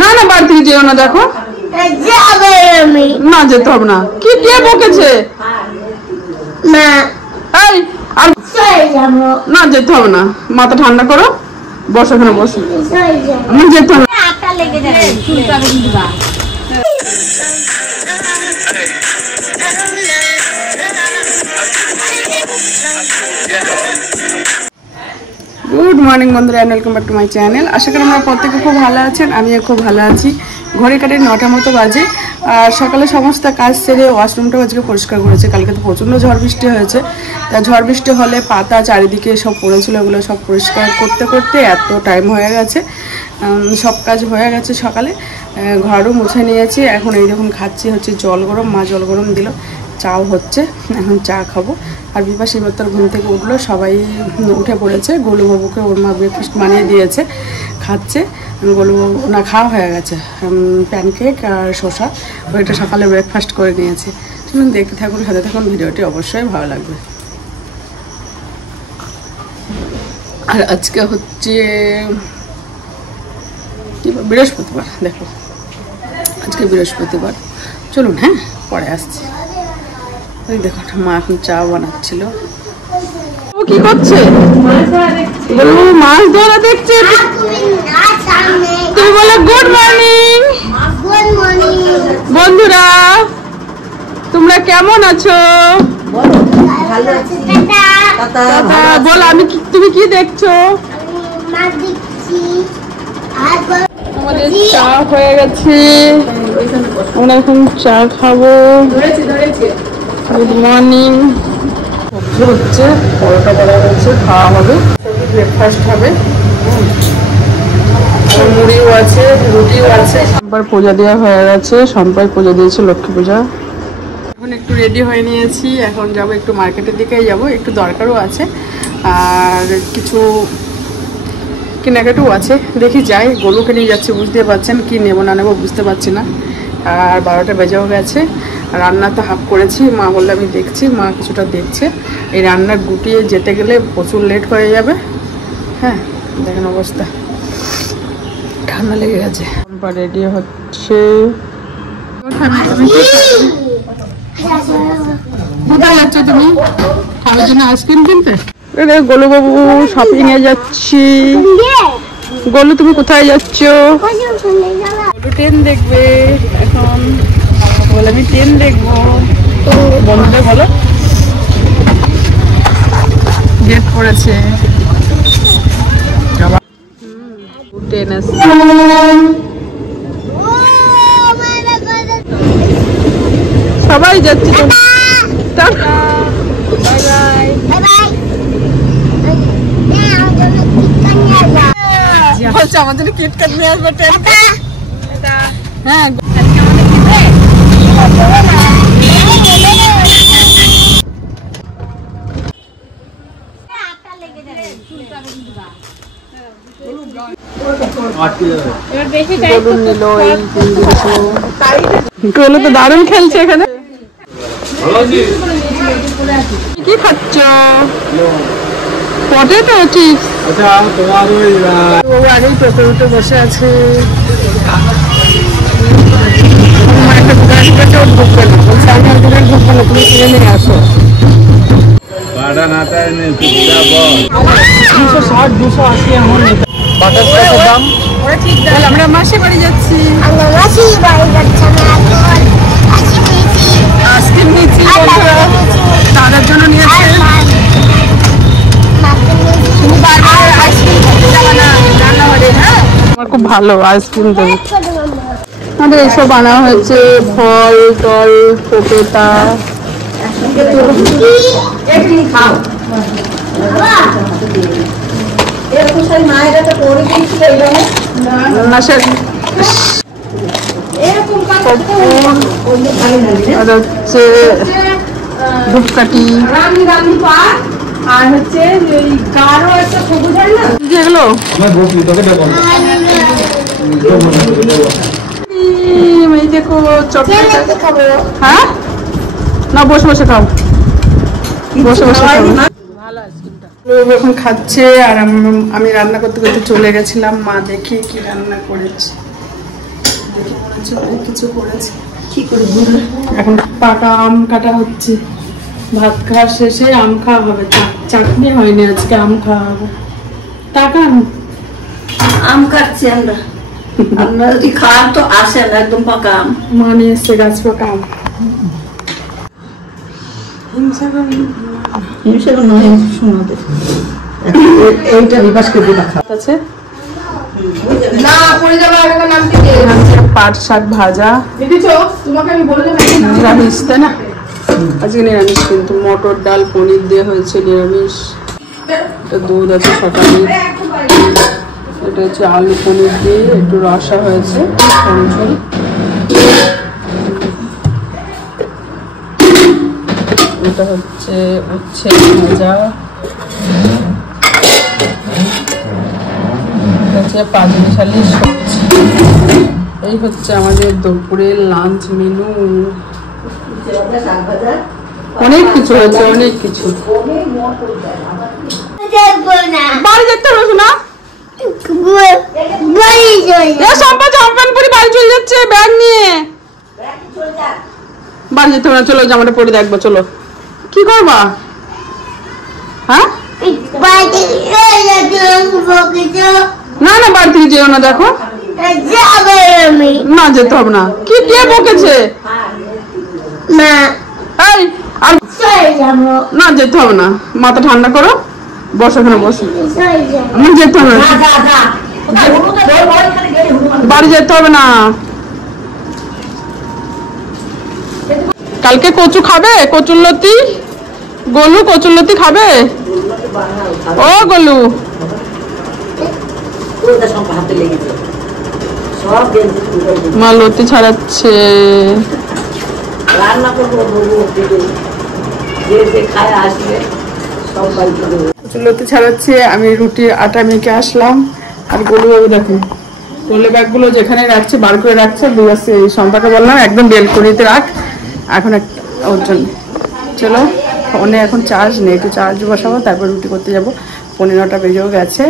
না না বাড়ি থেকে যেও না, দেখো না যেতে হবে না। কি কে বকেছে? না যেতে হবে না, মাথা ঠান্ডা করো, বসো এখানে বসো, আমি যেতে হবে। গুড মর্নিং বন্ধুরা, welcome back to my channel. আশা করি আমরা প্রত্যেকে খুব ভালো আছেন, আমিও খুব ভালো আছি। ঘড়ি কাটে 9টার মতো বাজে। আর সকালে সমস্ত কাজ সেরে ওয়াশরুমটাও আজকে পরিষ্কার করেছে। কালকে তো প্রচণ্ড ঝড় বৃষ্টি হয়েছে, তা ঝড় বৃষ্টি হলে পাতা চারিদিকে সব পড়েছিল, ওগুলো সব পরিষ্কার করতে করতে এত টাইম হয়ে গেছে। সব কাজ হয়ে গেছে সকালে, ঘরও মুছে নিয়েছি। এখন এই দেখুন খাচ্ছি হচ্ছে জল গরম, মা জল গরম দিল, চাও হচ্ছে, এখন চা খাবো। আর বিপাশা মাত্র ঘুম থেকে উঠলো, সবাই উঠে পড়েছে। গোলুবাবুকে ওর মা ব্রেকফাস্ট বানিয়ে দিয়েছে, খাচ্ছে। গোলুবাবু না খাওয়া হয়ে গেছে, প্যানকেক আর শসা, ওইটা সকালে ব্রেকফাস্ট করে নিয়েছে। শুনুন, দেখতে থাকুন, সাথে থাকুন, ভিডিওটি অবশ্যই ভালো লাগবে। আর আজকে হচ্ছে বৃহস্পতিবার, দেখো আজকে বৃহস্পতিবার। চলুন হ্যাঁ, পরে আসছি। ওই দেখো মা এখন চা বানাচ্ছিল। ও কি করছে? মাছ ধরা দেখছে। তুমি বলো গুড মর্নিং। বন্ধুরা তোমরা কেমন আছো? বল, আমি তুমি কি দেখছো? আমাদের চা হয়ে গেছে, আমরা এখন চা খাবো। Good morning. সবজি হচ্ছে, পরোটা করা হচ্ছে, খাওয়া হবে, ব্রেকফাস্ট হবে। মুড়িও আছে, রুটিও আছে। একবার পূজা দেওয়া হয়ে গেছে, সম্পাই পূজা দিয়েছে, লক্ষ্মী পূজা। এখন একটু রেডি হয়ে নিয়েছি, এখন যাব একটু মার্কেটের দিকেই যাব, একটু দরকারও আছে আর কিছু কেনাকাটাও আছে। দেখি যাই, গোলুকে নিয়ে যাচ্ছি, বুঝতে পারছেন কি নেবো না নেবো বুঝতে পারছি না। আর 12টা বেজেও গেছে। রান্না তো হাফ করেছি, মা বললে আমি দেখছি, মা কিছুটা দেখছে। এই রান্না গুটিয়ে যেতে গেলে প্রচুর লেট হয়ে যাবে। হ্যাঁ দেখেন অবস্থা, ঠান্ডা লেগে গেছে। রেডি হচ্ছে। কোথায় যাচ্ছ তুমি? খাওয়ার জন্য আইসক্রিম কিনতে? গোলুবাবু শপিং এ যাচ্ছি। গোলু তুমি কোথায় যাচ্ছ? গোলু ট্রেন দেখবে এখন, বলে আমি ট্রেন দেখবো। বন্ধুদের বলো, গেট পড়েছে, ট্রেন আসছে। সবাই যাচ্ছে, আমাদের কিটকাট নিয়ে আসবে ট্রেন। হ্যাঁ গোলু তো দারুণ খেলছে এখানে। কি খাচ্ছ? Potato chips. ও আগেই টোটো উঠে বসে আছে। একটা দোকান থেকে ওর ঢুকবে না, বলছে আমি আর দোকান ঢুকবো না, তুমি কিনে নিয়ে আসো। 260-280 এমন বাটারস্কচের দাম। আমরা মাসি বাড়ি যাচ্ছি, আইসক্রিম নিয়েছি, দাদার জন্য নিয়েছে। আমার খুব ভালো আইসক্রিম দেবে। আমাদের এইসব আনা হয়েছে, ফল টল, পপেতা। ধূপকাঠি আর হচ্ছে যেগুলো দেখো চকলেট। হ্যাঁ না, বসে বসে খাও, বসে বসে খাও। ভালো আইসক্রিমটা। এখন খাচ্ছে আর আমি রান্না করতে করতে চলে গেছিলাম। মা দেখি কি রান্না করেছে, কিছু করেছে কি করে। এখন পাকা আম কাটা হচ্ছে, ভাত খাওয়ার শেষে আম খাওয়া হবে। চাটনি হয়নি আজকে, আম খাওয়া হবে। টাকা আম কাটছি আমরা, আমরা যদি খান তো আসেন একদম পাকা আম। মা নিয়ে এসছে গাছ পাকা আম। এইটা বিকাশকে দিবা আছে না পড়ে যাবে। পাট শাক ভাজা, তোমাকে আমি বললাম নিরামিষ, তাই না? আজকে নিরামিষ, কিন্তু মটর ডাল পনির দিয়ে হয়েছে নিরামিষ। দুধ আছে সকালে, এটা হচ্ছে আলু পনির দিয়ে একটু রসা হয়েছে, ঝোল। এটা হচ্ছে উচ্ছে ভাজা, পাঁচমিশালি সবজি। এই হচ্ছে আমাদের দুপুরের লাঞ্চ মেনু। অনেক কিছু হয়েছে, অনেক কিছু। বাড়ি যেতে হবে না, বাড়ি চলে যাচ্ছে ব্যাগ নিয়ে। বাড়ি যেতে হবে না, চলো জামাটা পরে দেখবো। চলো, কি করবা? হ্যাঁ না না, বাড়ি থেকে যেও না। দেখো না, যেতে হবে না। কি কে বকেছে? এই আর না, যেতে হবে না। মাথা ঠান্ডা করো, বসো এখানে, বসো। আমি যেতে হবে না, বাড়ি যেতে হবে না। কালকে কচু খাবে? কচুরলতি গোলু, কচুরলতি খাবে? ও গোলু, মা লতি ছাড়াচ্ছে। লতি ছাড়াচ্ছে, আমি রুটির আটা মেখে আসলাম। আর গোলু বাবু দেখো টোলে ব্যাগগুলো যেখানে রাখছে বার করে রাখছে। সন্তাকে বললাম একদম বেলকনিতে রাখ এখন ওর জন্য। চলো, ফোনে এখন চার্জ নেই, একটু চার্জ বসাবো, তারপর রুটি করতে যাবো। 9:15 বেজেও গেছে।